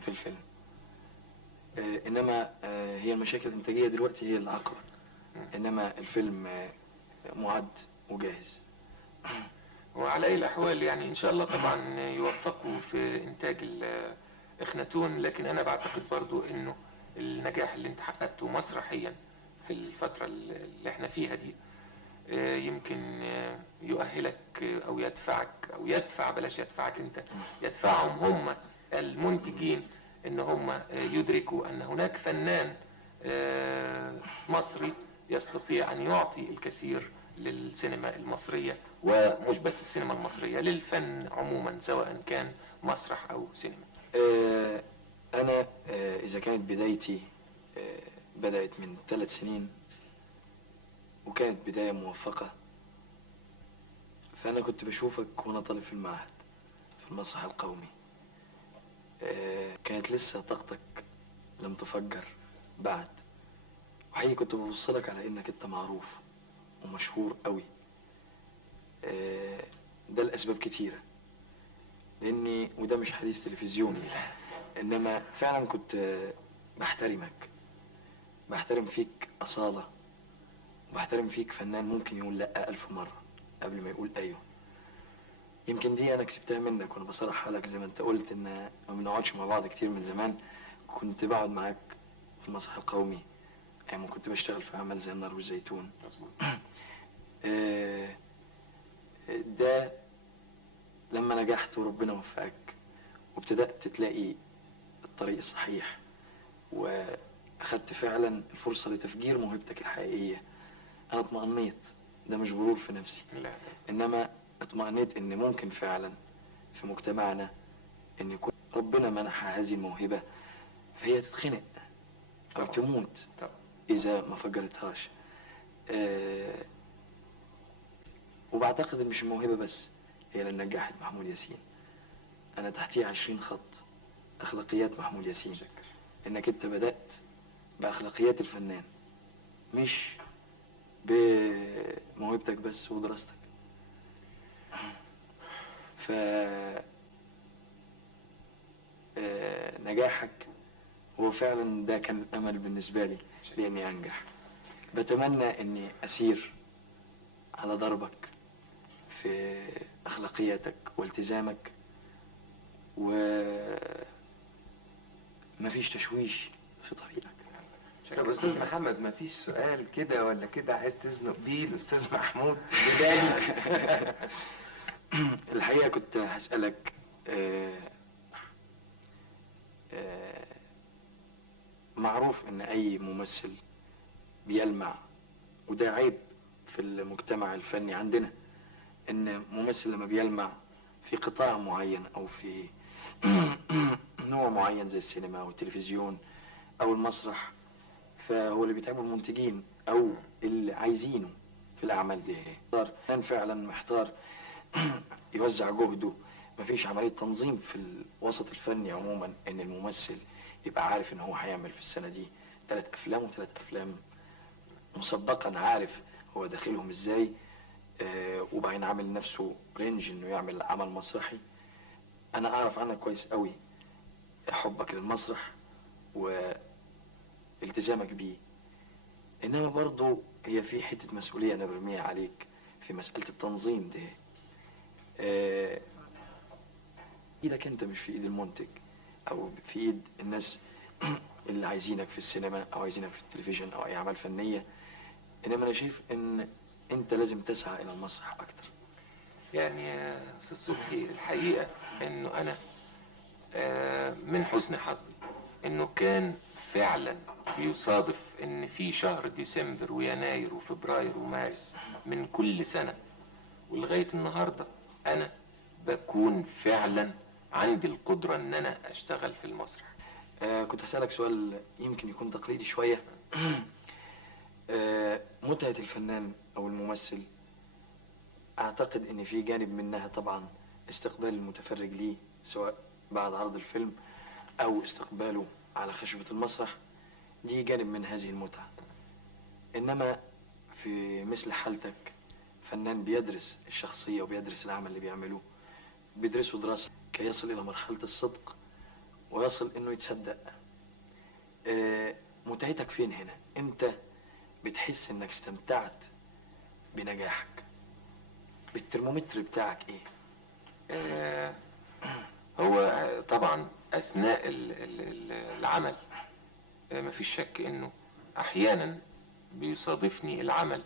في الفيلم. انما هي المشاكل الانتاجيه دلوقتي هي العقبه، انما الفيلم معد وجاهز. وعلى اي الاحوال يعني ان شاء الله طبعا يوفقوا في انتاج اخناتون، لكن انا بعتقد برضو انه النجاح اللي انت حققته مسرحيا في الفترة اللي احنا فيها دي يمكن يؤهلك او يدفعك او يدفع، بلاش يدفعك انت، يدفعهم هم المنتجين ان هم يدركوا ان هناك فنان مصري يستطيع ان يعطي الكثير للسينما المصرية، ومش بس السينما المصرية، للفن عموما سواء كان مسرح او سينما. انا اذا كانت بدايتي بدأت من 3 سنين وكانت بداية موفقة، فأنا كنت بشوفك وأنا طالب في المعهد في المسرح القومي. كانت لسه طاقتك لم تفجر بعد، وحقيقي كنت ببصلك على إنك أنت معروف ومشهور قوي. ده لأسباب كتيرة، لأني وده مش حديث تلفزيوني، إنما فعلا كنت بحترم فيك أصالة، وبحترم فيك فنان ممكن يقول لأ 1000 مرة قبل ما يقول أيوه. يمكن دي أنا كسبتها منك، وأنا بصرحها لك زي ما أنت قلت إن ما بنقعدش مع بعض كتير من زمان. كنت بقعد معاك في المسرح القومي أيام ما كنت بشتغل في عمل زي النار والزيتون. مظبوط. ده لما نجحت وربنا وفقك وابتدأت تلاقي الطريق الصحيح، وأخدت فعلا الفرصة لتفجير موهبتك الحقيقية، أنا اطمأنيت. ده مش غرور في نفسي، لا، إنما اطمأنيت إن ممكن فعلا في مجتمعنا إن يكون ربنا منح هذه الموهبة فهي تتخنق أو تموت إذا ما فجرتهاش. وبعتقد إن مش الموهبة بس هي اللي نجحت محمود ياسين. أنا تحتيه 20 خط أخلاقيات محمود ياسين، إنك أنت بدأت بأخلاقيات الفنان مش بموهبتك بس ودراستك. ف نجاحك هو فعلا ده كان الأمل بالنسبة لي لإني أنجح. بتمنى إني أسير على ضربك في أخلاقياتك والتزامك، ومفيش تشويش في طريقك. طب استاذ محمد، ما فيش سؤال كده ولا كده عايز تزنق بيه الاستاذ محمود بدالي؟ الحقيقة كنت هسألك معروف ان اي ممثل بيلمع، وده عيب في المجتمع الفني عندنا، ان ممثل لما بيلمع في قطاع معين او في نوع معين زي السينما او التلفزيون او المسرح، فهو اللي بيتعبوا المنتجين او اللي عايزينه في الاعمال دي. كان فعلا محتار يوزع جهده. مفيش عملية تنظيم في الوسط الفني عموما ان الممثل يبقى عارف ان هو هيعمل في السنة دي 3 أفلام و3 أفلام مسبقا، عارف هو داخلهم ازاي، وبعدين عامل نفسه رينج انه يعمل عمل مسرحي. انا اعرف عنك كويس قوي حبك للمسرح والتزامك بيه، انما برضو هي في حتة مسؤولية انا برميها عليك في مسألة التنظيم ده. ايدك انت مش في ايد المنتج او في ايد الناس اللي عايزينك في السينما او عايزينك في التلفزيون او اي اعمال فنية، انما انا شايف ان انت لازم تسعى الى المسرح اكتر. يعني يا استاذ صبحي الحقيقة انه انا من حسن حظي انه كان فعلا بيصادف ان في شهر ديسمبر ويناير وفبراير ومارس من كل سنة ولغاية النهاردة انا بكون فعلا عندي القدرة ان انا اشتغل في المسرح. كنت هسألك سؤال يمكن يكون تقليدي شوية. متعة الفنان او الممثل اعتقد ان في جانب منها طبعا استقبال المتفرج ليه، سواء بعد عرض الفيلم او استقباله على خشبة المسرح، دي جانب من هذه المتعة. انما في مثل حالتك فنان بيدرس الشخصية وبيدرس العمل اللي بيعمله، بيدرسه دراسة كي يصل الى مرحلة الصدق ويصل انه يتصدق. متعتك فين هنا؟ امتى بتحس انك استمتعت بنجاحك؟ بالترمومتر بتاعك ايه؟ هو طبعا اثناء العمل مفيش شك انه احيانا بيصادفني العمل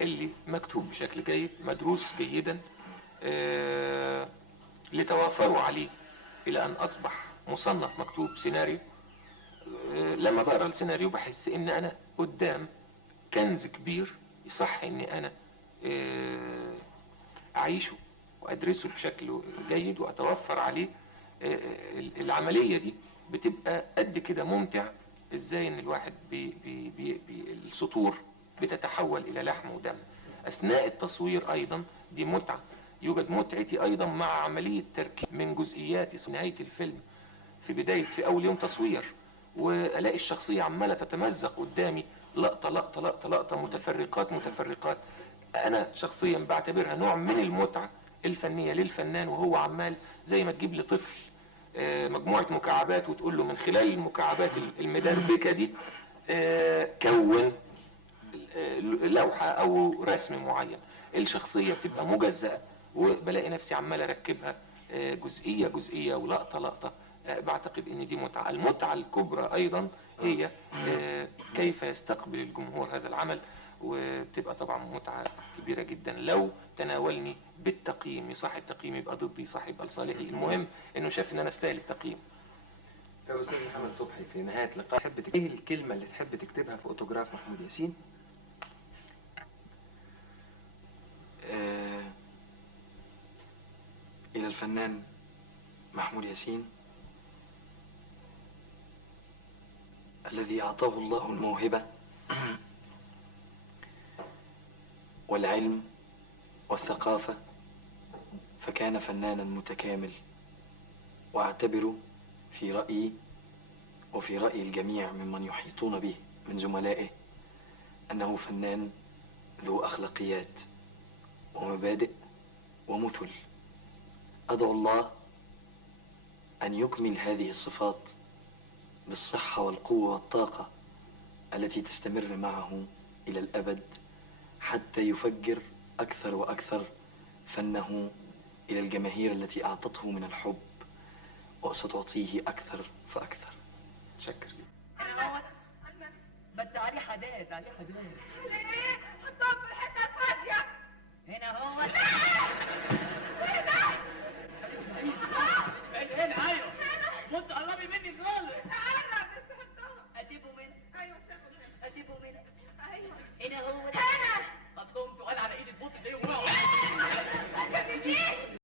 اللي مكتوب بشكل جيد مدروس جيدا لتوافروا عليه الى ان اصبح مصنف مكتوب سيناريو. لما بقرا السيناريو بحس ان انا قدام كنز كبير يصح اني انا اعيشه وادرسه بشكل جيد واتوفر عليه. العملية دي بتبقى قد كده ممتع. ازاي ان الواحد السطور بتتحول الى لحم ودم اثناء التصوير، ايضا دي متعة. يوجد متعتي ايضا مع عملية تركيب من جزئيات نهاية الفيلم في اول يوم تصوير، والاقي الشخصية عمالة تتمزق قدامي لقطة لقطة لقطة لقطة، متفرقات متفرقات. انا شخصيا بعتبرها نوع من المتعة الفنية للفنان، وهو عمال زي ما تجيب لطفل مجموعة مكعبات وتقول له من خلال المكعبات المدربكة دي كون لوحة او رسم معين. الشخصية بتبقى مجزأة وبلاقي نفسي عمال اركبها جزئية جزئية ولقطة لقطة. بعتقد ان دي متعة. المتعة الكبرى ايضا هي كيف يستقبل الجمهور هذا العمل، وبتبقى طبعا متعة كبيرة جدا. لو تناولني بالتقييم يصح التقييم يبقى ضدي، يصح يبقى لصالحي، المهم انه شاف ان انا استاهل التقييم. طب استاذ محمد صبحي، في نهايه اللقاء ايه الكلمه اللي تحب تكتبها في اوتوجراف محمود ياسين؟ الى الفنان محمود ياسين الذي اعطاه الله الموهبة والعلم والثقافة فكان فنانا متكامل. واعتبر في رأيي وفي رأي الجميع ممن يحيطون به من زملائه أنه فنان ذو أخلاقيات ومبادئ ومثل. أدعو الله أن يكمل هذه الصفات بالصحة والقوة والطاقة التي تستمر معه إلى الأبد، حتى يفجر أكثر وأكثر فنه إلى الجماهير التي أعطته من الحب وستعطيه أكثر فأكثر. شكر. بدي عليه حداد، عليه حداد. على ايه؟ حطهم في الحته الفاضيه. هنا هو. ايه ده؟ هنا ايوه. وانت قربي مني خالص. مش عارف بس حطهم. اديبه منك. ايوه تاخد منك. اديبه منك. ايوه. هنا هو. هنا. هتقوم تقول على ايدي تبوط ايه وراح. ما تجيبنيش.